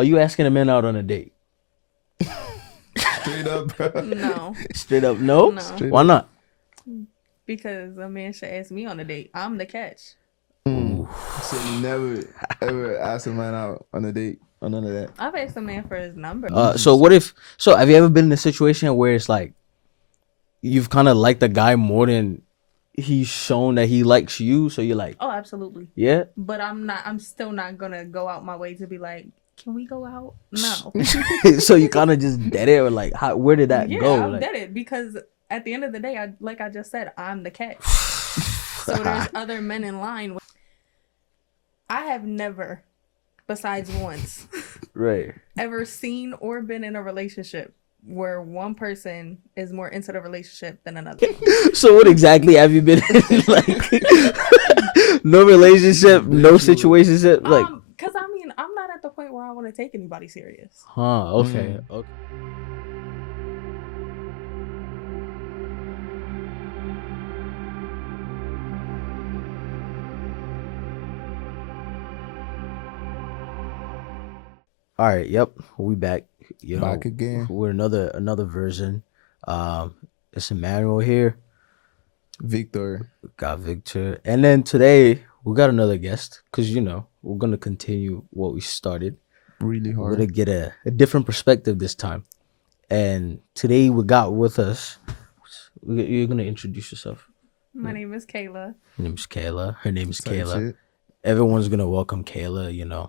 Are you asking a man out on a date? Straight up, bro. No, Straight up, no? No. Straight Why up. not? because a man should ask me on a date. I'm the catch. Mm. So you never ever asked a man out on a date or none of that? I've asked a man for his number. So have you ever been in a situation where it's like you've kind of liked the guy more than he's shown that he likes you, so you're like, Oh, absolutely. yeah? But I'm still not gonna go out my way to be like, can we go out? No. So you kind of just dead it, or like, where did that Yeah, go? I've Like, did it because at the end of the day, like I just said, I'm the catch. So there's other men in line. I have never, besides once, right. ever seen or been in a relationship where one person is more into the relationship than another. So what exactly have you been in? Like, no relationship, no situationship, like. Because I mean, I'm not at the point where I want to take anybody serious. Huh. Okay. Okay. All right. Yep. We back. You know, Back again. We're another version. It's Emmanuel here. Victor. Got Victor, and then today we got another guest because we're gonna continue what we started. Really We're hard. gonna get a different perspective this time, and today we got with us. You're gonna introduce yourself. My name is Kayla. Her name is Kayla. Her name is Type Kayla. shit. Everyone's gonna welcome Kayla,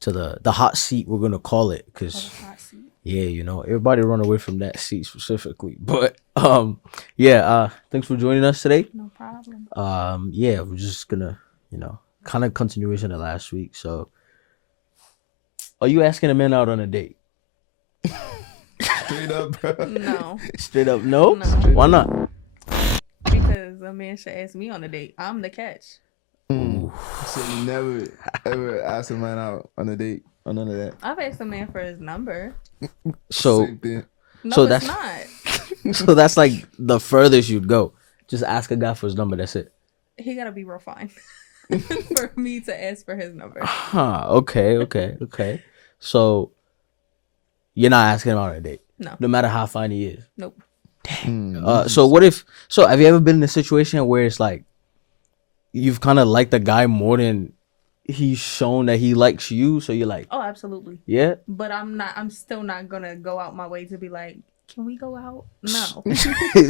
to the hot seat. We're gonna call it because Hot seat. yeah, everybody run away from that seat specifically. But thanks for joining us today. No problem. We're just gonna kind of continuation of last week. So, are you asking a man out on a date? Straight up, bro. No, Straight up, no. No. Why not? because a man should ask me on a date. I'm the catch. Mm. So you never ever asked a man out on a date or none of that? I've asked a man for his number. So, Same thing. No, So it's that's- not. so that's like the furthest you'd go. Just ask a guy for his number. That's it. He gotta be real fine for me to ask for his number. Huh. Okay. So, you're not asking him out on a date, No, no matter how fine he is. nope. So have you ever been in a situation where it's like you've kind of liked the guy more than he's shown that he likes you, so you're like, Oh, absolutely. yeah? But I'm still not gonna go out my way to be like, can we go out? No.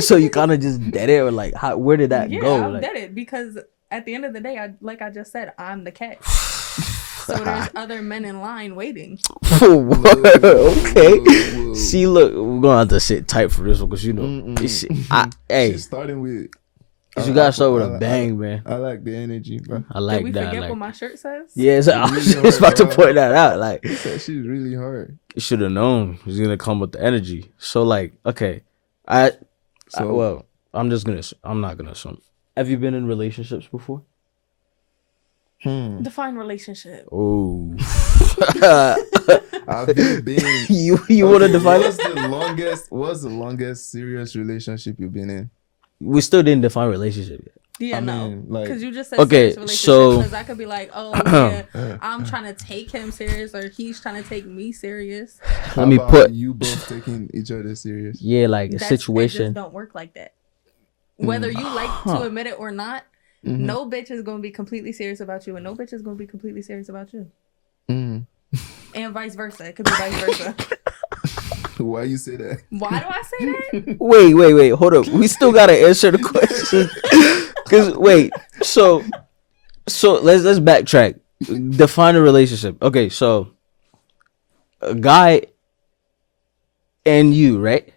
So you kind of just dead it, or like, where did that Yeah, go? I Like, did it because at the end of the day, like I just said, I'm the catch. So there's other men in line waiting. okay. Whoa. See, look, we're gonna have to sit tight for this one because hey, She's starting with. you gotta start with I- a I- bang, man. I like the energy, bro. I Did like we that. forget Like, what my shirt says? yeah, so I was Really just about to hard, point that out. Like, She said she's really hard. you should have known he's gonna come with the energy. So, like, okay, So I'm not gonna assume. Have you been in relationships before? Define relationship. Oh, I've been. you want to define What's it? the longest serious relationship you've been in? We still didn't define relationship yet. Yeah, I no. mean, like, Because you just said Okay, serious relationship. so- Because I could be like, oh, yeah, I'm trying to take him serious, or he's trying to take me serious. how Let me about put you both taking each other serious. like a It just situation. don't work like that. Whether you like to admit it or not, Mhm. no bitch is gonna be completely serious about you, and no bitch is gonna be completely serious about you, Mhm. and vice versa. It could be vice versa. Why you say that? Why do I say that? Wait, hold up. We still gotta answer the question. Cause wait, so let's backtrack. Define a relationship. Okay, so a guy and you, right?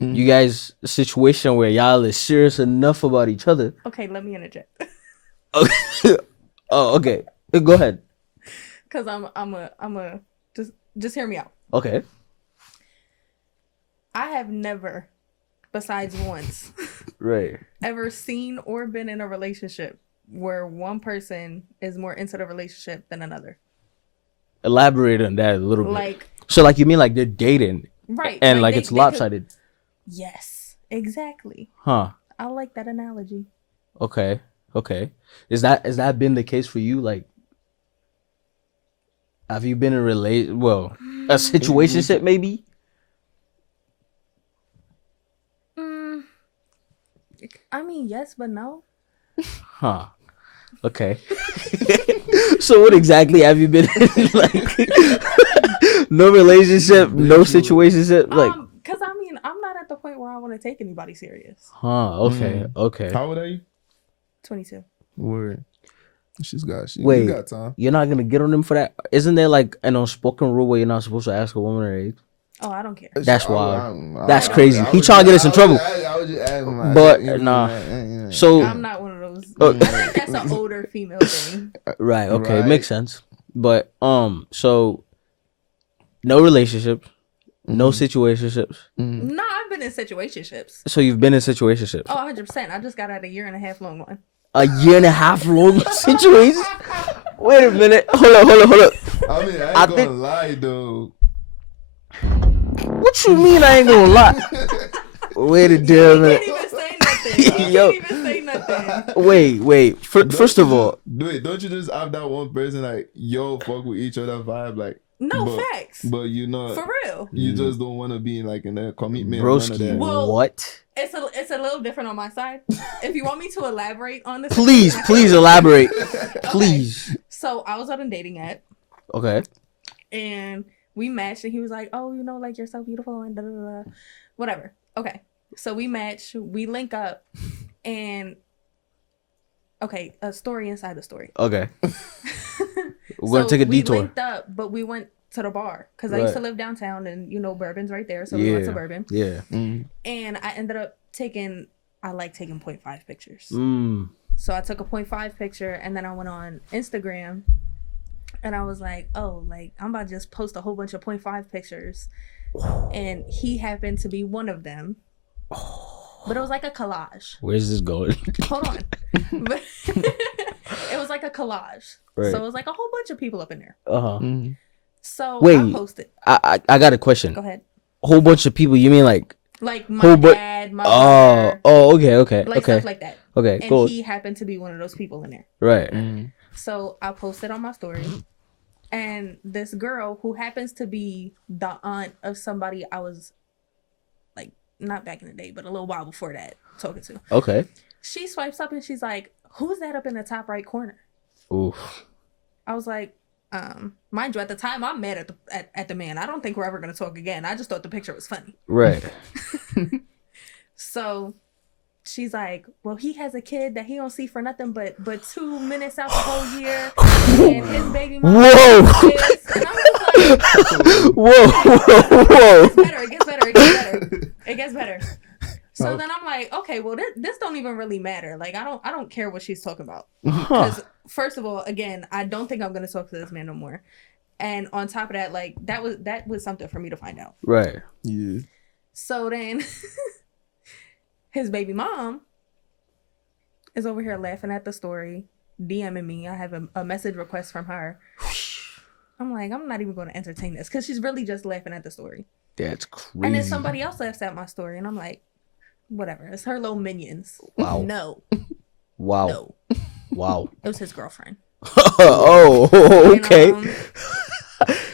Mhm. You guys a situation where y'all is serious enough about each other. Okay, let me interject, Oh, okay. Go ahead. cause I'm a just hear me out. Okay. I have never, besides once, Right. ever seen or been in a relationship where one person is more into the relationship than another. Elaborate on that a little bit. Like, So like you mean like they're dating right. and like they- it's they could- lopsided. Yes, exactly. Huh. I like that analogy. Okay. Is that been the case for you? Like Have you been in a situationship maybe? I mean, yes, but no. Huh. Okay. So what exactly have you been in? Like, no relationship, no situationship. Like, Cause I mean, I'm not at the point where I want to take anybody serious. huh? Okay. Okay. How old are you? 22. Word. She's got. You Wait, got time. you're not gonna get on them for that? Isn't there like an unspoken rule where you're not supposed to ask a woman her age? Oh, I don't care. That's wild. That's crazy. He trying to get us in trouble. I was just asking. But nah. So I'm not one of those. I think that's an older female thing. right. Okay, Right. makes sense. But so no relationship, no situationships. No, I've been in situationships. So you've been in situationships. Oh, 100%. I just got out a 1.5 year long one. A 1.5 year long situation. Wait a minute. Hold up. I mean, I I ain't gonna think- lie though. What you mean I ain't gonna lie? Wait a damn You minute. can't even say nothing. You Yo. can't even say nothing. Wait. First of all, Don't you just have that one person like, yo, fuck with each other vibe, like, No But- facts. but you know, For real. you just don't want to be like in a commitment. or none of broski, that. Well, what? It's a little different on my side. If you want me to elaborate on this, Please elaborate. Please. So I was on a dating app Okay. and we matched, and he was like, "Oh, you know, like you're so beautiful," and da da da, whatever. Okay, so we match, we link up, and okay, a story inside the story. Okay. We're gonna take a We detour. linked up, but we went to the bar because I used to Right. live downtown, and you know, Bourbon's right there, so we went to Yeah. Bourbon, Yeah. Mm. and I ended up taking. I like taking 0.5 pictures. Mm. So I took a 0.5 picture, and then I went on Instagram, and I was like, oh, like I'm about to just post a whole bunch of 0.5 pictures, and he happened to be one of them. But it was like a collage. Where's this going? Hold on. But it was like a collage. Right. So it was like a whole bunch of people up in there. Uh-huh. Mm. So I Wait. posted. I got a question. Go ahead. Whole bunch of people. You mean like? Like my Whole bu- dad, my Oh. brother, Okay. like Okay. stuff like that. Okay. And Cool. he happened to be one of those people in there. Right. Mm. So I posted on my story, and this girl who happens to be the aunt of somebody I was like, not back in the day, but a little while before that, talking to. Okay. She swipes up and she's like, "Who's that up in the top right corner?" Oof. I was like, mind you, at the time I'm mad at the man. I don't think we're ever gonna talk again. I just thought the picture was funny. Right. So she's like, "Well, he has a kid that he don't see for nothing but 2 minutes out the whole year, and his baby mama Whoa. is this." And I was like, Whoa. it gets better. It gets better. So then I'm like, okay, well, this don't even really matter. Like, I don't care what she's talking about. Huh. Because first of all, again, I don't think I'm gonna talk to this man no more. And on top of that, like that was something for me to find out. Right. Yeah. So then his baby mom is over here laughing at the story, DMing me. I have a message request from her. I'm like, I'm not even going to entertain this because she's really just laughing at the story. That's crazy. And then somebody else laughs at my story, and I'm like, whatever. It's her little minions. Wow. No, Wow. no, Wow. it was his girlfriend. Oh. And, Okay.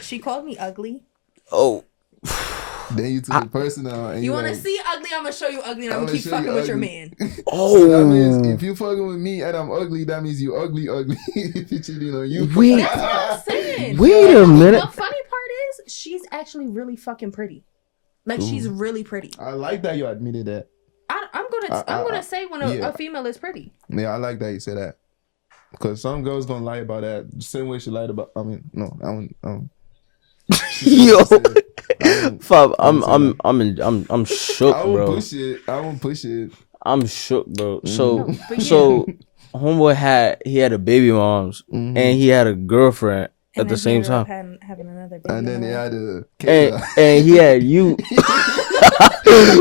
she called me ugly. Oh. Then you took it personal. And You you want to like, see ugly? I'm gonna show you ugly, and I'm I'ma gonna keep show you fucking with your ugly. man. Oh. So that means if you fucking with me and I'm ugly, that means you ugly. If you cheating on you. Wait. That's what I'm saying. Wait a minute. The funny part is, she's actually really fucking pretty. Like she's really pretty. I like that you admitted that. I'm gonna say when yeah. a female is pretty. Yeah, I like that you said that. Because some girls gonna lie about that the same way she lied about. I mean, no, I don't. Yo. I Fab, I'm I'm shook, won't bro. push it. I won't push it. I'm shook, bro. Mm. So No, but so homeboy had a baby moms Mhm. and he had a girlfriend And at the then same he ended up time. having another baby. And then they mama. had a And he had you. He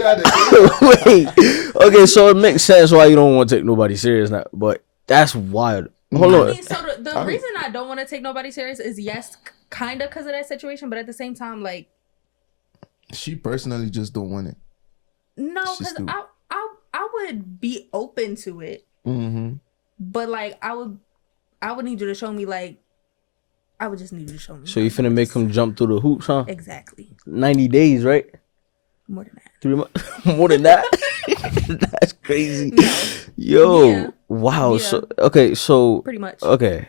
had a- Wait. Okay, so it makes sense why you don't want to take nobody serious now. But that's wild. Hold I on. mean, so the I mean- reason I don't want to take nobody serious is yes, kind of because of that situation, but at the same time, like She personally just don't want it. no, She's because stupid. I would be open to it, Mm-hmm. but like I would need you to show me like I would just need you to show me. So how you it finna make works. him jump through the hoops, huh? Exactly. 90 days, right? More than that. 3 months, more than that. That's crazy. No. Yo, Yeah. wow. Yeah. So okay, so Pretty much. okay,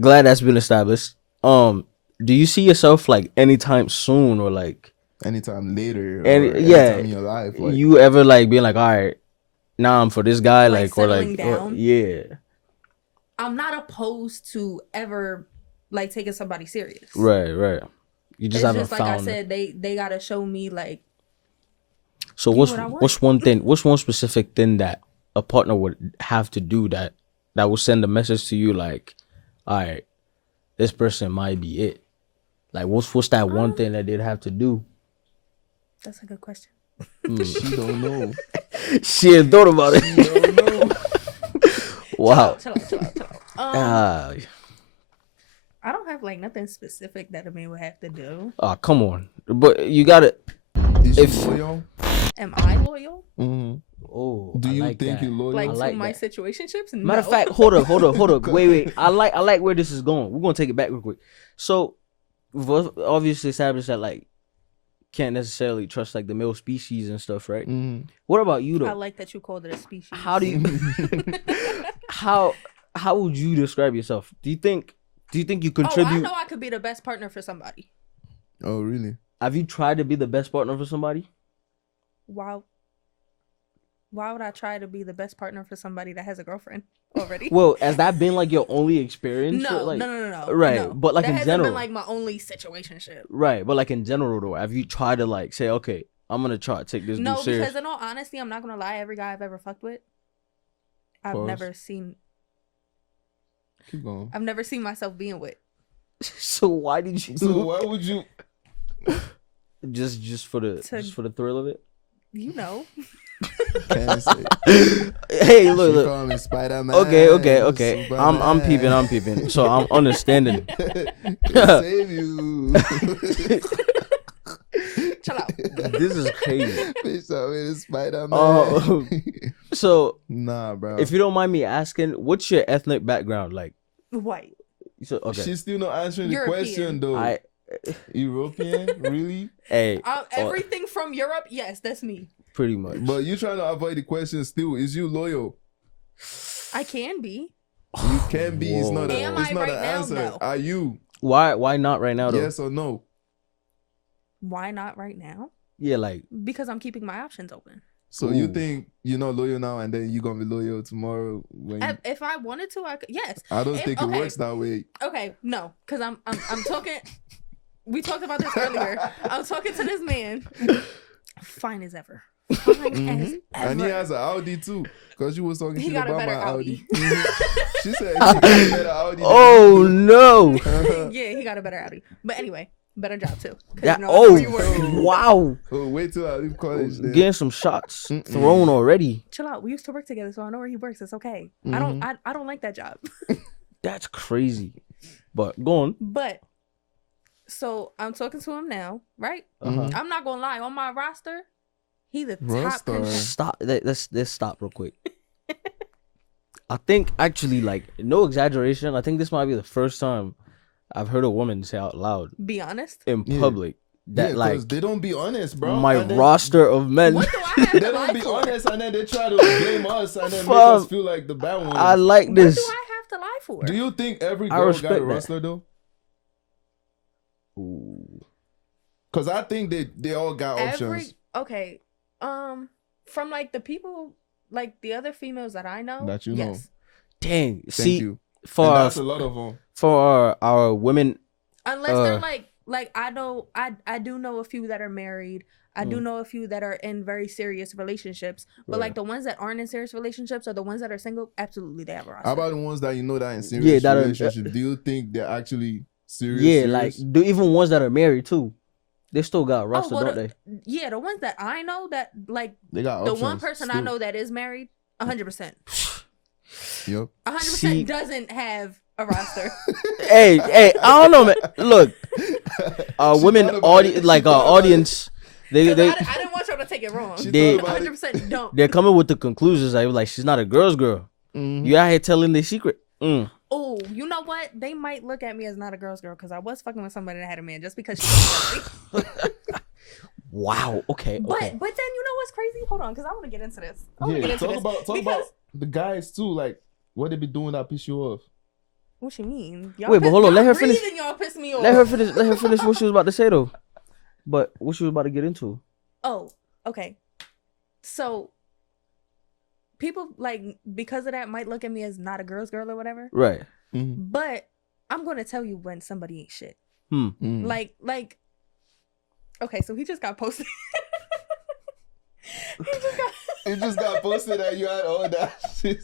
glad that's been established. Do you see yourself like anytime soon or like Anytime later, or yeah, anytime in your life, like, you ever like being like, all right, now I'm for this guy, Like, or settling like, down? yeah, I'm not opposed to ever like taking somebody serious. right. You just It's haven't just like found. I said, they gotta show me like So give what's what I want. what's one thing? What's one specific thing that a partner would have to do that will send a message to you like, all right, this person might be it. Like what's that one thing that they'd have to do? that's a good question. she don't know. She ain't thought about it. She don't know. Wow. Chill out. Ah, I don't have like nothing specific that a man would have to do. come on. But you gotta. Is If- she loyal? Am I loyal? Mm-hmm. Oh, Do I you like think that. you're loyal? Like, I to like my that. situationships? No. Matter of fact, hold up. Wait. I like where this is going. We're gonna take it back real quick. So, we've obviously established that like can't necessarily trust like the male species and stuff, right? Mm-hmm. What about you though? I like that you called it a species. How do you how would you describe yourself? Do you think you Oh, I contribute? know I could be the best partner for somebody. Oh, really? Have you tried to be the best partner for somebody? Why would I try to be the best partner for somebody that has a girlfriend already? Well, has that been like your only experience? no, Or, like, no. Right, no. but, like, that in hasn't general. been like my only situationship. Right, but like in general though, have you tried to like say, okay, I'm gonna try to take this No, dude serious? because in all honesty, I'm not gonna lie. Every guy I've ever fucked with, I've Pause. never seen Keep going. myself being with. So why did you So why would you? just for the thrill of it? You know, Can't say. Hey, She look. call me Spider-Man. Okay. I'm Superman. peeping. So I'm understanding. Can't save you. chill out. This is crazy. Bitch, I'm in Spider-Man. Oh. So Nah, bro. if you don't mind me asking, what's your ethnic background like? White. So okay, She's still not answering the European. question though. I European, really? hey, Everything from Europe, yes, that's me. pretty much. But you trying to avoid the question still. Is you loyal? I can be. You can be. It's Whoa. not, Am it's I not right an now? answer. No. Are you? Why not right now though? Yes or no? Why not right now? Yeah, like Because I'm keeping my options open. So you Ooh. think you're not loyal now and then you're going to be loyal tomorrow? When If I wanted to, I could. Yes. I don't If- think okay. it works that way. Okay. No, because I'm talking. We talked about this earlier. I'm talking to this man. Fine as ever. Fine as Mhm. ever. And he has an Audi too. Because you was talking He shit got a about my better Audi. Audi. Mhm. She said he got a better Audi. than oh you. no. Yeah, he got a better Audi. But anyway, better job too. 'Cause That, you know, I know oh where you work. wow. Oh, wait till I leave college then. Getting some shots Mm-mm. thrown already. Chill out. We used to work together, so I know where he works. It's okay. Mhm. I don't like that job. That's crazy. But go on. But so I'm talking to him now, right? Uh-huh. I'm not gonna lie. On my roster, he the top. Roster? contender. Stop. Let's stop real quick. I think actually, like, no exaggeration. I think this might be the first time I've heard a woman say out loud Be honest. in Yeah. public that Yeah, like 'cause they don't be honest, bro. my And then roster of men. What do I have They to don't lie be for? honest and then they try to blame us and then make Fam, us feel like the bad ones. I like What this. do I have to lie for? Do you think every I girl got respect a that. roster though? Ooh. Because I think they all got options. Okay. From like the people, like the other females that I know, That you know. yes. Dang. Thank See, you. for And our, that's a lot of them. for our women, Unless they're like I know I do know a few that are married. I do know a few that are in very serious relationships. But Right. like the ones that aren't in serious relationships or the ones that are single, absolutely they have a roster. How about the ones that you know that in serious Yeah, that are- relationship? Do you think they're actually serious? yeah, serious? like even ones that are married too, they still got a roster, well, don't they? Yeah, the ones that I know that like they got the options. one person I still. know that is married, 100%. Yep. 100% See- doesn't have a roster. Hey, I don't know, man. Look, She women thought about it. She like our thought about it. audience, they 'Cause I didn't want y'all to take it wrong. She They- thought about it. 100% don't. they're coming with the conclusions like she's not a girl's girl. Mhm. You out here telling the secret. Oh, you know what? They might look at me as not a girl's girl because I was fucking with somebody that had a man just because she was girly. Wow. Okay. But Okay. then you know what's crazy? Hold on, because I want to get into this. I want to Yeah, get into talk this. about Because- the guys too. Like, what they be doing that piss you off? What you mean? Wait, but hold on, let her finish. Y'all piss me off. Let her finish. Let her finish what she was about to say though. But what she was about to get into. Oh, okay. So people like because of that might look at me as not a girl's girl or whatever. Right. Mm-hmm. But I'm gonna tell you when somebody ain't shit. Mm. Like. Okay, so he just got posted. It just got posted that you had all that shit.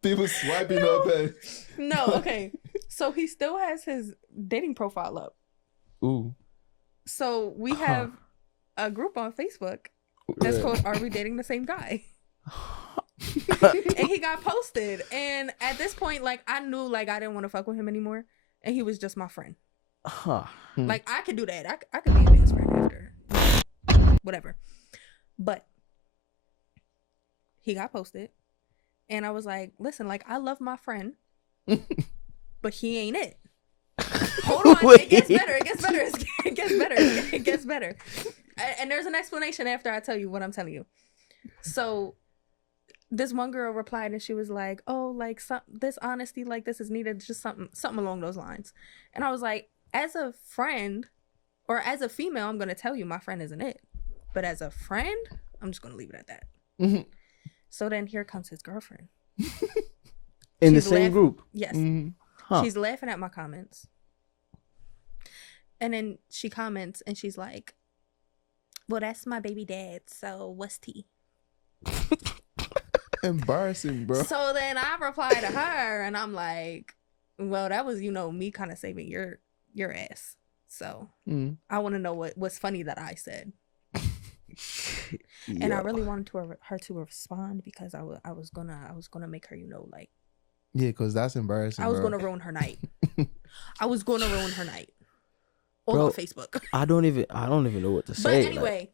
People swiping No. up and No, okay. So he still has his dating profile up. ooh. So we have a group on Facebook that's called "Are We Dating the Same Guy?" And he got posted. And at this point, like I knew like I didn't want to fuck with him anymore, and he was just my friend. Huh. Like I could do that. I could be a man's friend after whatever. But he got posted, and I was like, "Listen, like I love my friend, but he ain't it." Hold on, it gets better. It gets better. It gets better. It gets better. And there's an explanation after I tell you what I'm telling you. So this one girl replied, and she was like, "Oh, like this honesty, like this is needed, just something along those lines." And I was like, as a friend, or as a female, I'm gonna tell you my friend isn't it. But as a friend, I'm just gonna leave it at that. Mm-hmm. So then here comes his girlfriend. In the She's same laughing. group. Yes. Mm-hmm. Huh. She's laughing at my comments. And then she comments and she's like, "Well, that's my baby dad, so what's tea?" Embarrassing, bro. So then I reply to her and I'm like, "Well, that was, me kind of saving your ass. So Mm. I want to know what's funny that I said." And I really wanted her to respond because I was gonna make her, like Yeah, because that's embarrassing. I was bro. gonna ruin her night. I was gonna ruin her night. All Bro, on Facebook. I don't even know what to But say. anyway,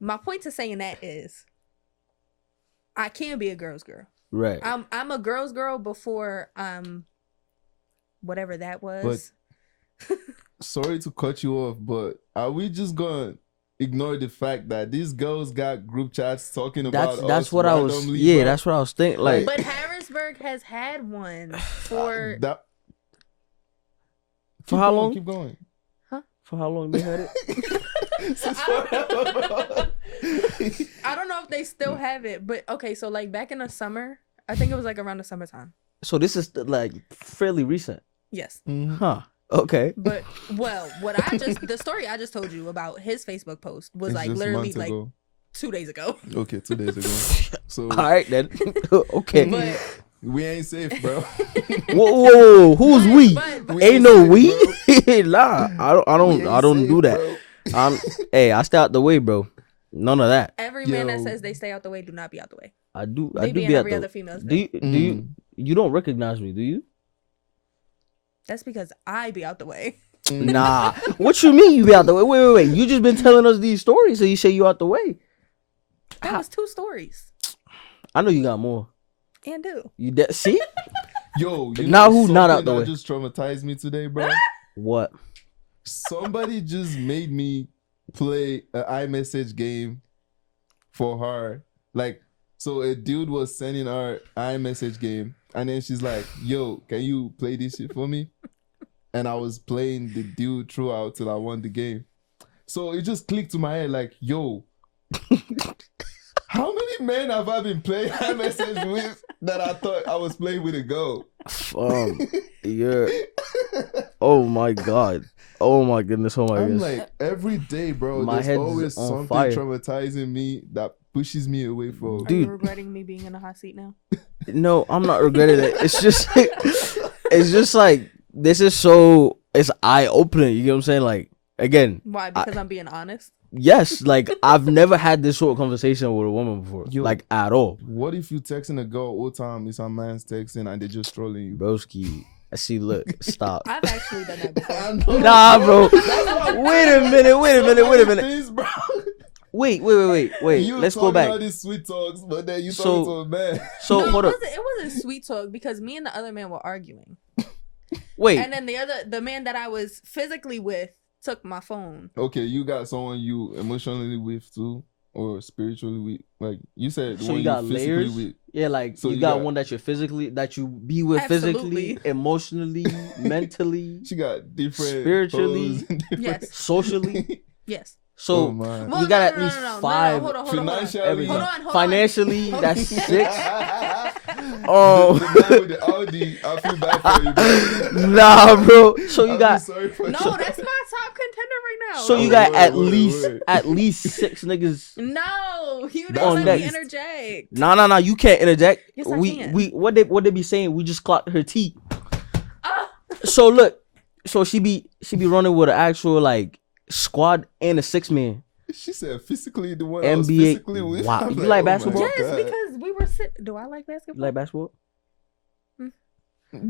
my point to saying that is I can be a girl's girl. Right. I'm a girl's girl before whatever that was. Sorry to cut you off, but are we just gonna ignore the fact that these girls got group chats talking about that's us what I was. randomly, Yeah, bro? that's what I was thinking. Like, But Harrisburg has had one for that. For how long? Keep going. for how long they had it? Since forever, bro. I don't know if they still have it, but okay, so like back in the summer, I think it was like around the summertime. So this is like fairly recent. Yes. Mhm. Huh. Okay. But the story I just told you about his Facebook post was It's like just literally months like ago. 2 days ago. Okay, 2 days ago. So All right then. Okay. But we ain't safe, bro. Whoa, who's we? but- Ain't no safe, we. bro. Nah, I We ain't don't safe, do that. bro. Hey, I stay out the way, bro. None of that. every man that Yo. says they stay out the way do not be out the way. I do. They I do be be in out every the. other female's Do you? way. Do you? You don't recognize me, do you? That's because I be out the way. Nah. What you mean you be out the way? Wait. You just been telling us these stories, so you say you out the way. That How- was 2 stories. I know you got more. And do. You see Yo, you Now know who not out something the that way? just traumatized me today, bro? what? Somebody just made me play an iMessage game for her. Like, so a dude was sending her iMessage game, and then she's like, "Yo, can you play this shit for me?" And I was playing the dude throughout till I won the game. So it just clicked to my head, like, yo, how many men have I been playing iMessage with that I thought I was playing with a girl? You're. Oh my god. Oh my goodness. Oh my I'm goodness. like, every day, bro, My there's head's always on something fire. traumatizing me that pushes me away from. Are you Dude. regretting me being in the hot seat now? No, I'm not regretting it. It's just, it's just like this is so. It's eye opening. You get what I'm saying? Like again, Why? Because I'm being honest. yes. Like I've never had this sort of conversation with a woman before. Yo. Like at all, What if you texting a girl all time, is some man's texting and they just trolling you? broski. I see. Look, stop. I've actually done that before. I know, Nah, bro. That's what I'm Wait a minute. Wait a minute. Wait a minute. Things, bro. Wait. You Let's go talking back. all these sweet talks, but then you So- talking to a man. So No, hold it up. wasn't sweet talk because me and the other man were arguing. Wait. And then the man that I was physically with took my phone. Okay, you got someone you emotionally with too, or spiritually with. Like you said, the So one you got physically layers? with. Yeah, like So you you got got- one that you be with physically, Absolutely. emotionally, mentally, She got different Spiritually. hoes and different- Yes. socially. Yes. So oh my. Well, you got no, at no, least no, no, no, 5 hold on. Financially, everything. Hold on. Financially, Hold that's on. 6. Oh, the man with the Audi. I feel bad for you, bro. Nah, bro. So you I feel got sorry for No, you. that's my top contender right now. so you Oh, got word. at least 6 niggas. No, you That's didn't let next. me interject. No. You can't interject. Yes, I can. We what they be saying? We just clocked her teeth. Ah. So look, so she be running with an actual like squad and a 6-man. She said physically the one I was NBA. physically with. Wow. I'm You like oh my basketball? Yes, God. because we were sitting. Do I like You basketball? like basketball?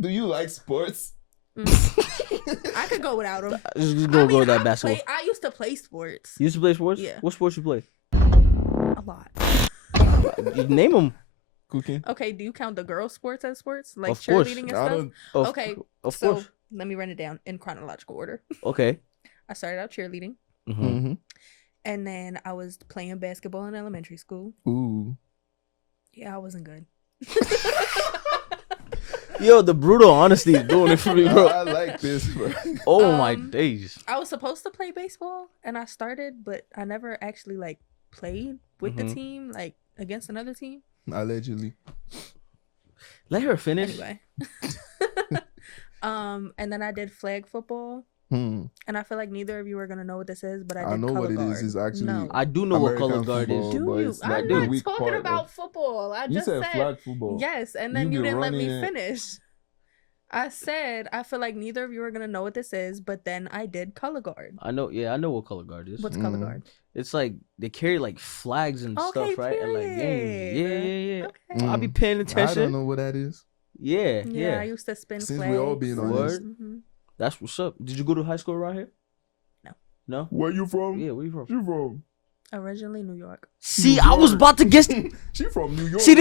Do you like sports? I could go without them. Just go with that basketball. I used to play sports You used to play sports? Yeah. What sports you play? a lot. You name them. Cooking? Okay, do you count the girl sports as sports, like Of course. cheerleading and I stuff? don't. Okay, Of so course. let me run it down in chronological order. Okay. I started out cheerleading, Mhm. Mm-hmm. and then I was playing basketball in elementary school. Ooh. Yeah, I wasn't good. Yo, the brutal honesty is doing it for me, bro. I like this, bro. Oh my Um, days. I was supposed to play baseball, and I started, but I never actually like played with Mhm. the team, like against another team. Allegedly. Let her finish. Anyway, and then I did flag football, Hmm. and I feel like neither of you are gonna know what this is, but I did I know color what it guard. is. It's actually No. I do know what American color guard football. is. Do but you? it's like I'm the not weak talking part about of- football. I You just said said flag football. yes, and You then you be didn't let me running it. finish. I said I feel like neither of you are gonna know what this is, but then I did color guard. I know. Yeah, I know what color guard is. What's color Mhm. guard? It's like they carry like flags and Okay, stuff, right? And like games. Yeah, period. yeah. Okay. I be Mm. paying I don't attention. know what that is. Yeah, Yeah, I yeah. used to spin Since flags. we all being honest. Mhm. That's what's up. Did you go to high school around here? No. No? Where you from? Yeah, where you from? You from? Originally New York. See, New I was York. about to guess. She from New York. See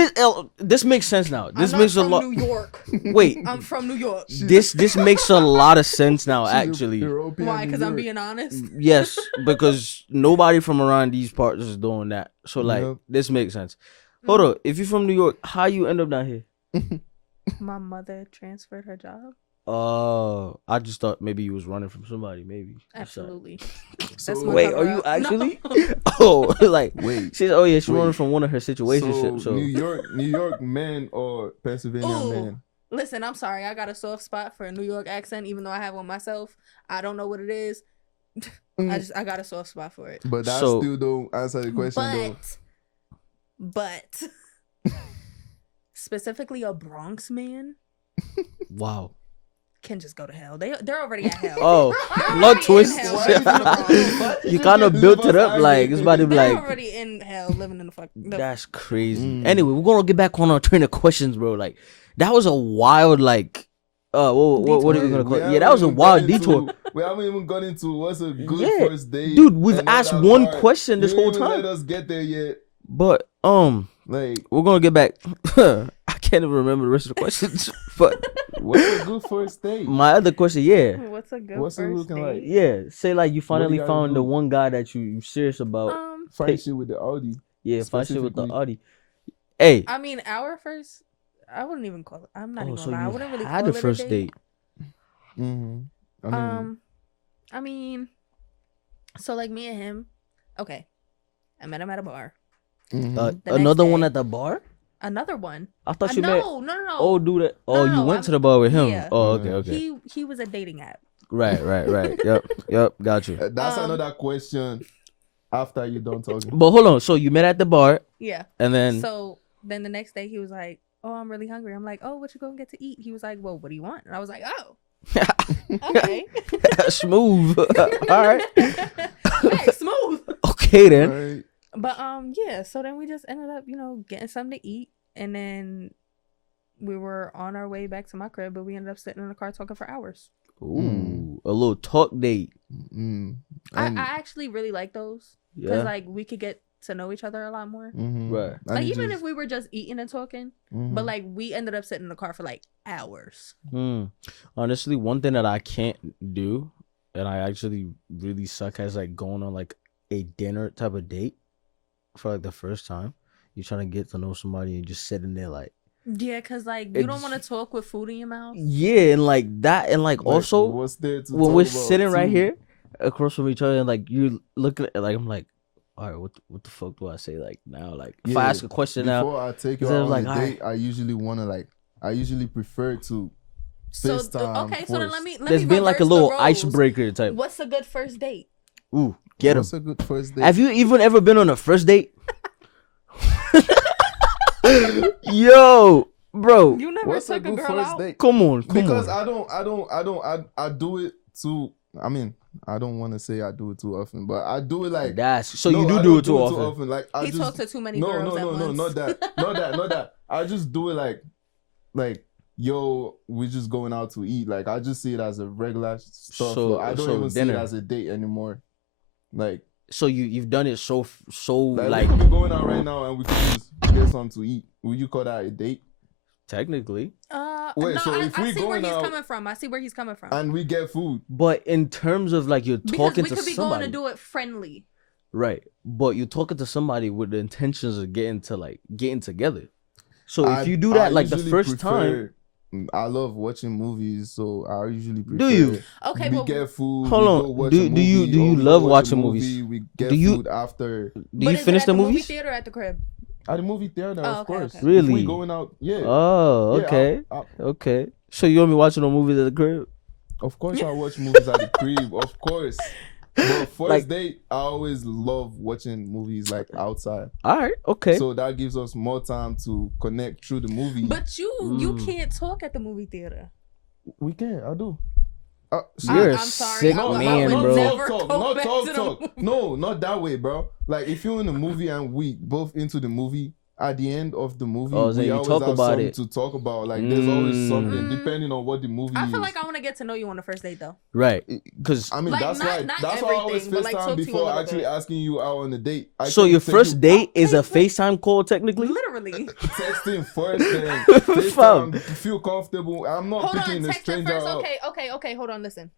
this makes sense now. This I'm makes not a from lot. New York. Wait, I'm from New York. this makes a lot of sense now. She's a Actually, European Why? New Because I'm York. being honest. yes, because nobody from around these parts is doing that. So like, Yep. this makes sense. Hold Mhm. up, if you're from New York, how you end up down here? My mother transferred her job. I just thought maybe you was running from somebody. Maybe. Absolutely. So, That's my Wait, are you cover-up. No. actually? Oh, like Wait. she's she's running Wait. from one of her situationships. So, New York man or Pennsylvania Ooh. man? Listen, I'm sorry. I got a soft spot for a New York accent, even though I have one myself. I don't know what it is. I got a soft spot for it. But that So- still don't answer the question though. But specifically a Bronx man wow. can just go to hell. They're already at hell. Oh, They're plot already in twist. hell, Why living in the you- Bronx. You kind of built it up like it's about to be They're like. already in hell, living in the fuck. That's crazy. Mm. Anyway, we're gonna get back on our train of questions, bro. Like that was a wild what are we gonna call it? Yeah, that was a wild detour. We haven't even gone into what's a good Yeah. first date. Dude, we've and all asked that one part. question this You whole didn't even time. Let us get there yet. But Like, we're gonna get back. I can't even remember the rest of the questions. But what's a good first date? my other question, yeah. What's a good What's it first looking date? like? Yeah. Say like you finally gotta found the do? one guy that you serious about. Friendship with the Audi. Yeah, find shit with the specifically. Audi. Hey. I mean, our first. I wouldn't even call it. I'm not Oh, even so gonna lie. I you wouldn't really had call a it first a date. Mm-hmm. I mean, so like me and him. Okay, I met him at a bar. mhm. The next Another one day- at the bar? Another one. I thought you met. No. Oh, dude. Oh, No, you no, went I'm- to the bar with him. yeah. Oh, okay, okay. He was a dating app. Right. Yep. Got you. That's Um, another question after you done talking. But hold on. So you met at the bar, Yeah. and then So then the next day he was like, "Oh, I'm really hungry." I'm like, "Oh, what you gonna get to eat?" He was like, "Well, what do you want?" And I was like, "Oh, okay." smooth. All right. Hey, smooth. Okay then. Right. But yeah. So then we just ended up, getting something to eat, and then we were on our way back to my crib, but we ended up sitting in the car talking for hours. Ooh, a little talk date. Mm. I And actually really like those because Yeah. like we could get to know each other a lot more. Right. Like even if we were just eating and talking, but like we ended up sitting in the car for like hours. Honestly, one thing that I can't do, and I actually really suck at, is like going on like a dinner type of date for like the first time. You're trying to get to know somebody and just sitting there like. Yeah, cause like you don't want to talk with food in your mouth. Yeah, and like that, and like also what's there to when talk we're about sitting right too? here across from each other, and like you looking at, like I'm like, all right, what the fuck do I say like now? Like if I Yeah, ask a question now, Before I take you instead out of on like, a date, I usually prefer to So FaceTime okay, so then first. let me there's been like a reverse the little roles. icebreaker type. What's a good first date? Ooh, get him. What's a good first date? Have you even ever been on a first date? Yo, bro, You never What's a took a good girl first out. date? come on. Because I do it too. I mean, I don't want to say I do it too often, but I do it like. That's so No, you I do don't it too often. Like I He just talked to too many no, girls no, at no, no, once. not that. I just do it like yo, we're just going out to eat. Like I just see it as a regular stuff. So- I don't so even see dinner. it as a date anymore. Like So you've done it so we could be going out right now and we could just get something to eat. Would you call that a date? technically, Wait, no, so I if we see where going he's out coming from. I see where he's coming from. and we get food? but in terms of like you're Because talking we to could be somebody, going to do it friendly. right? But you're talking to somebody with the intentions of getting together. So if you do that like the usually first time, I love watching movies, so I usually prefer. Do you? Okay, we well, get food. Hold we on. Go watch Do- a do movie, you- do or you we love go watch a watching movie, movies? We get Do you- food after do but you is finish it the at the movie movies? theater or at the crib? at the movie theater, Oh, of okay, course. okay. If we Really? going out, yeah. Oh, Yeah, okay, okay. So you want me watching no movies at the crib? Of course, I watch movies at the crib. Of course. But first Like- date, I always love watching movies like outside. All right, okay. So that gives us more time to connect through the movie. But you can't talk at the movie theater. we can. I do. You're a I'm sorry, sick I would man, never bro. go back to the Talk. movie. No, not that way, bro. Like if you're in a movie and we both into the movie, at the end of the movie, Oh, so we you always talk have about something it. to talk about. Like there's always something, Mm. depending on what the movie I is. feel like I want to get to know you on the first date though. Right, because I mean, Like, that's not- why. not That's why I always everything, but, like, talk FaceTime to you a before little actually bit. asking you out on a date. I so can't your take first you date is a Okay, FaceTime call technically. Literally. texting first, then Fam. FaceTime. Feel comfortable. I'm not Hold picking on, a text her stranger first. out. Okay. Hold on, listen.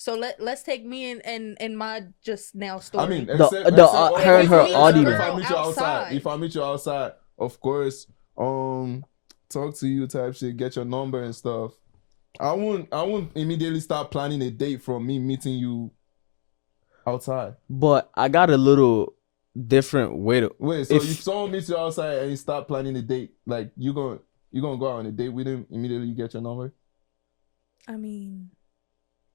So let's take me and my just now story. I mean, The- except, the, except, her and her except audience. If I meet you Outside. outside, of course, talk to you type shit, get your number and stuff. I won't immediately start planning a date from me meeting you outside. But I got a little different way to. Wait, so If- if someone meets you outside and you start planning a date, like you gonna go out on a date with him, immediately get your number? I mean,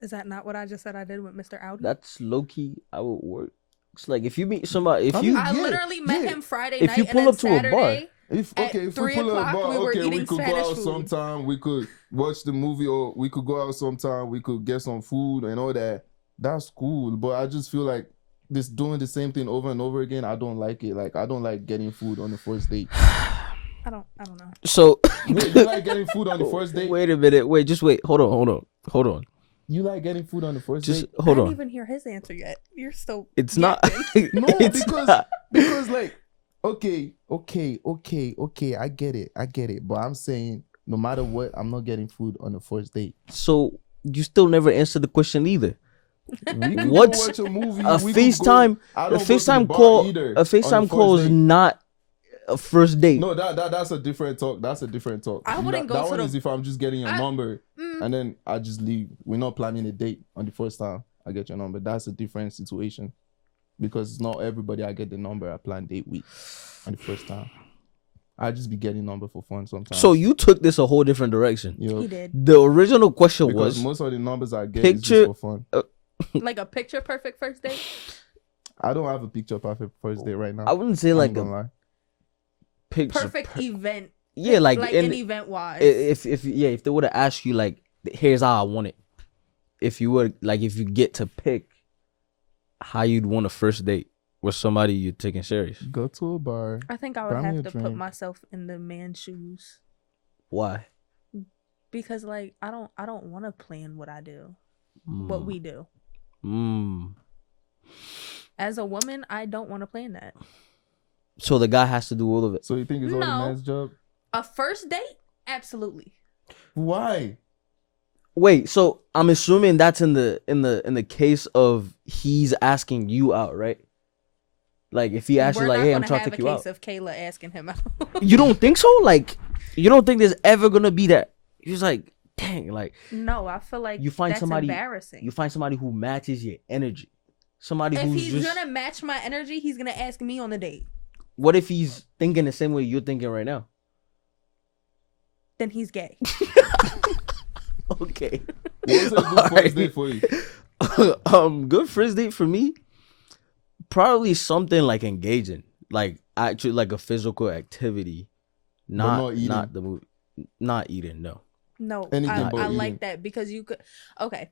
is that not what I just said I did with Mr. Audi? That's low key. I would work. It's like if you meet somebody, if I you mean, I yeah, literally met yeah. him Friday If night. you and pull then up to a bar, Saturday, If At we 3 pull o'clock, up, we were okay, we eating could go Spanish out food. sometime. We could watch the movie, or we could go out sometime. We could get some food and all that. That's cool, but I just feel like this doing the same thing over and over again. I don't like it. Like I don't like getting food on the first date. I don't know. so Wait, you like getting food on the first date? Wait a minute. Wait, just wait. Hold on. You like getting food on the first Just date? hold I on. didn't even hear his answer yet. You're still. It's not. yapping. No, it's because not. because like okay, I get it. But I'm saying no matter what, I'm not getting food on the first date. So you still never answered the question either. We could What's go watch a movie. A we could go- FaceTime. I A don't go to the FaceTime bar call. either A on the FaceTime first call is date. not a first date. No, that's a different talk. That's a different talk. I wouldn't go that to one the- is if I'm just getting your number Mm. and then I just leave. We're not planning a date on the first time I get your number. That's a different situation because it's not everybody I get the number I plan date with on the first time. I just be getting number for fun sometimes. So you took this a whole different direction. you know, He did. The original question because was most of the numbers I get picture- is just for fun. Like a picture perfect first date. I don't have a picture perfect first date right now. I wouldn't say I'm like gonna a lie. picture. Perfect event. Yeah, like, in, an event wise. if they would have asked you like, here's how I want it. If you would like, if you get to pick how you'd want a first date with somebody you're taking serious. Go to a bar. I think I would buy me have a to put drink. myself in the man's shoes Why? because like I don't want to plan what I do, Mm. what we do. Mm. As a woman, I don't want to plan that. So the guy has to do all of it. So you think it's all the No. man's job? A first date, absolutely. Why? Wait, so I'm assuming that's in the case of he's asking you out, right? Like if he asks you like, "Hey, I'm trying to take you out." We're not gonna have a case of Kayla asking him out. You don't think so? Like, you don't think there's ever gonna be that? He's like, dang, like No, I feel like you find that's somebody, embarrassing. you find somebody who matches your energy, somebody If who's he's just. gonna match my energy, he's gonna ask me on the date. What if he's thinking the same way you're thinking right now? Then he's gay. Okay. What was a good Alright. first date for you? Good first date for me. Probably something like engaging, like actually like a physical activity, not not eating. not the movie, not eating. No. No, Anything but I eating. like that because you could. Okay.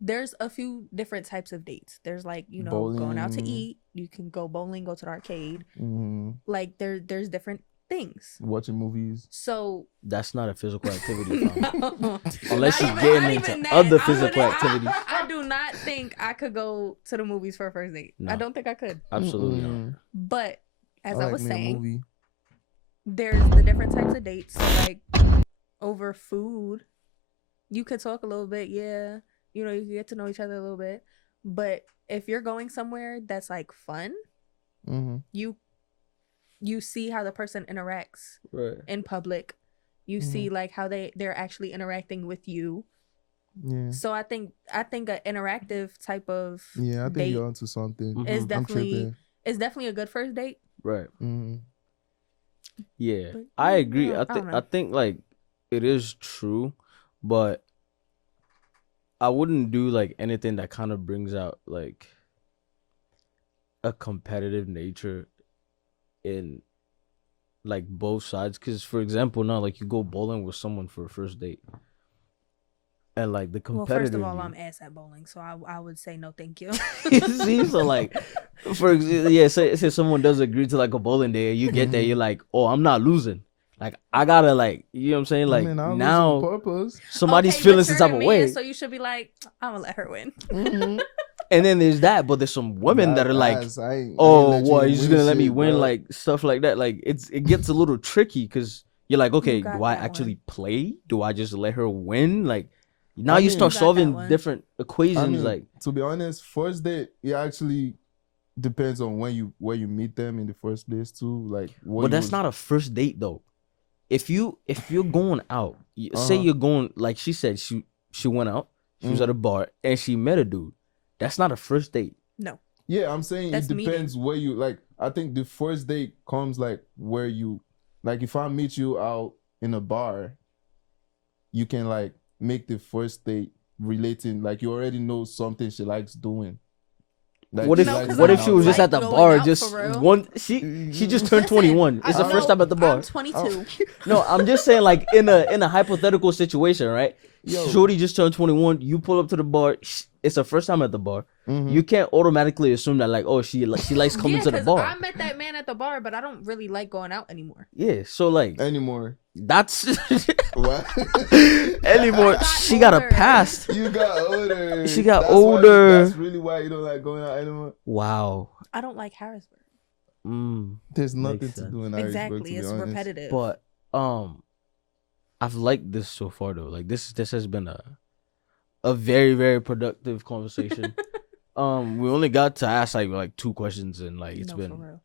There's a few different types of dates. There's like, going out to Bowling. eat. You can go bowling, go to the arcade. Mhm. Like there's different things. Watching movies. So That's not a physical activity. fam. no. Unless Not you're even- getting not into even that. other I physical wouldn't- activities. I do not think I could go to the movies for a first date. I No. don't think I could. Absolutely not. Mm-mm. But as I like was me a saying, movie. there's the different types of dates. So like over food, you could talk a little bit, yeah. You can get to know each other a little bit. But if you're going somewhere that's like fun, Mhm. you see how the person interacts Right. in public. You see like how they're actually interacting with you. Yeah. So I think an interactive type of Yeah, I think date you're onto something. Mhm. is I'm definitely a good first date. Right. Mhm. Yeah, But, I yeah, agree. I I don't think know. I think like it is true, but I wouldn't do like anything that kind of brings out like a competitive nature in like both sides. Because for example, now like you go bowling with someone for a first date, and like the Well, competitive. first of all, I'm ass at bowling, so I would say no, thank you. See, so like, say someone does agree to like a bowling day, and you get there, you're like, oh, I'm not losing. Like I gotta like, you know what I'm saying? Like I mean, I'll lose now on purpose. somebody's Okay, feeling but some you're type the of man, way, so you should be like, I'm gonna let her win. Mhm. and then there's that, but there's some women that are like, Guys, I ain't oh, let what? you You're just win gonna let me shit, win, bro. like stuff like that. Like it gets a little tricky because you're like, okay, got do I that actually one. play? Do I just let her win? Like now I you mean- start You got that solving one. different equations. I mean, like to be honest, first date it actually depends on where you meet them in the first place too. Like, what but you that's was- not a first date though. If you're going out, say Uh-huh. you're going like she said, she went out, she was Mhm. at a bar and she met a dude. That's not a first date. No, Yeah, I'm saying That's it meeting. depends where you like. I think the first date comes like where you like. If I meet you out in a bar, you can like make the first date relating. Like you already know something she likes doing. Like, What she if No, likes 'cause what I if going she don't was out just like at the going bar out just for real. one she just turned Listen, 21. It's the I first don't- time at the bar. I'm 22. No, I'm just saying like in a hypothetical situation, right? Yo. Shorty just turned 21. You pull up to the bar. It's her first time at the bar. Mhm. You can't automatically assume that like, oh, she likes coming Yeah, to the 'cause bar. I met that man at the bar, but I don't really like going out anymore. Yeah, so like anymore. that's What? anymore. I got She got a older. past. You got older. She got That's older. That's really why you don't like going out anymore. Wow. I don't like Harrisburg. There's Makes nothing to sense. do in Harrisburg, Exactly, to be it's honest. repetitive. But I've liked this so far though. Like this has been a very very productive conversation. We only got to ask like 2 questions and like it's No, been for real.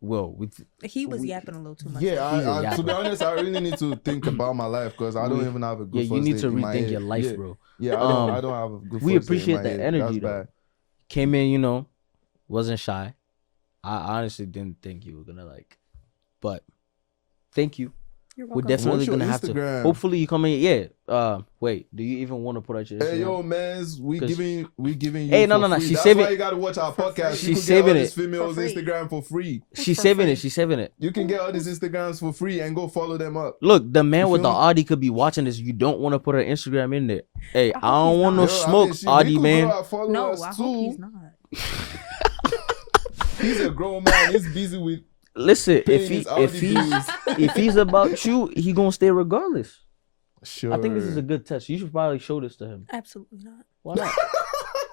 well He was yapping a little too much. Yeah, He's a to be yapper. honest, I really need to think about my life because I don't We- even have a good. yeah, you first need date to in my rethink head. your life, yeah. bro. Yeah, Um, I don't have a good. we first date in appreciate my the head. energy, That's though. bad. Came in, wasn't shy. I honestly didn't think you were gonna like, but thank you. You're We're welcome. definitely What's your gonna have to. Instagram? Hopefully you come in. Yeah. Wait. Do you even want to put out your Instagram? Hey yo, mans, we 'Cause- giving you. Hey, no, for no, no, free. she's That's saving- why you gotta watch our For podcast. free. You She's can get all saving these it. females For free. Instagram for free. She's For saving free. it. She's saving it. You can get all these Instagrams for free and go follow them up. Look, the man You with the feel me? Audi could be watching this. You don't want to put her Instagram in there. Hey, I I hope don't he's want no not. Yo, I smoke, mean, Audi we could man. go out, follow No, us I hope too. he's not. He's a grown man. He's busy with Listen, paying his Audi bills. if he's about you, he gonna stay regardless. Sure. I think this is a good test. You should probably show this to him. Absolutely not. Why not?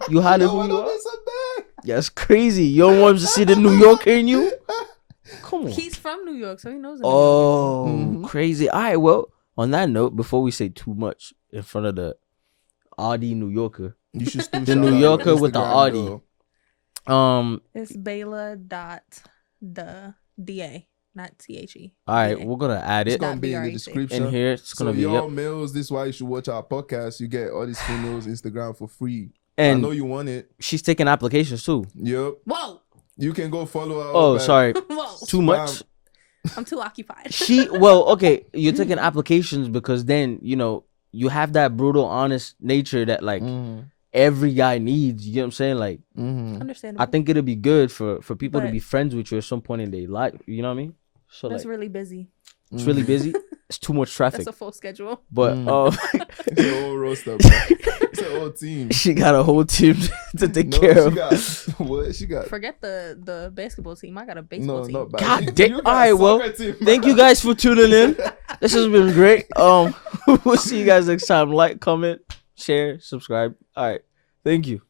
You hiding Yo, who why you don't are? miss a bag? That's crazy. You don't want him to see the New Yorker in you? Come on. He's from New York, so he knows. The New York Oh, Mhm. crazy. All right, well, on that note, before we say too much in front of the Audi New Yorker, You should still The shout New out your Yorker with the Instagram Audi. girl. It's Bayla.the DA, not THE. all right, DA. we're gonna add It's it gonna be in the BREC. description. in here. It's So gonna be y'all yep. males, this is why you should watch our podcast. You get all these females Instagram for free. I know And you want it. she's taking applications too. Yep. Whoa, You can go follow her. Oh, back. sorry, whoa! too much. I'm too occupied. Okay, you're taking applications because then you have that brutal, honest nature that like Mhm. every guy needs. You get what I'm saying? Like, Mhm. Understandable. I think it'll be good for people to But- be friends with you at some point in their life. You know what I mean? So That's like, really busy. it's really Mhm. busy. It's too much traffic. That's a full schedule. But It's a whole roster, bro. It's a whole team. she got a whole team to take No, care she of. got what? She got Forget the basketball team. I got a baseball no, team. not bad. God You damn. got All right, well, soccer team, Thank you bro. guys for tuning in. This has been great. We'll see you guys next time. Like, comment, share, subscribe. All right. Thank you.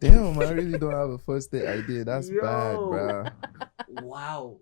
Damn, I really don't have a first date idea. That's bad, Yo. bro. Wow.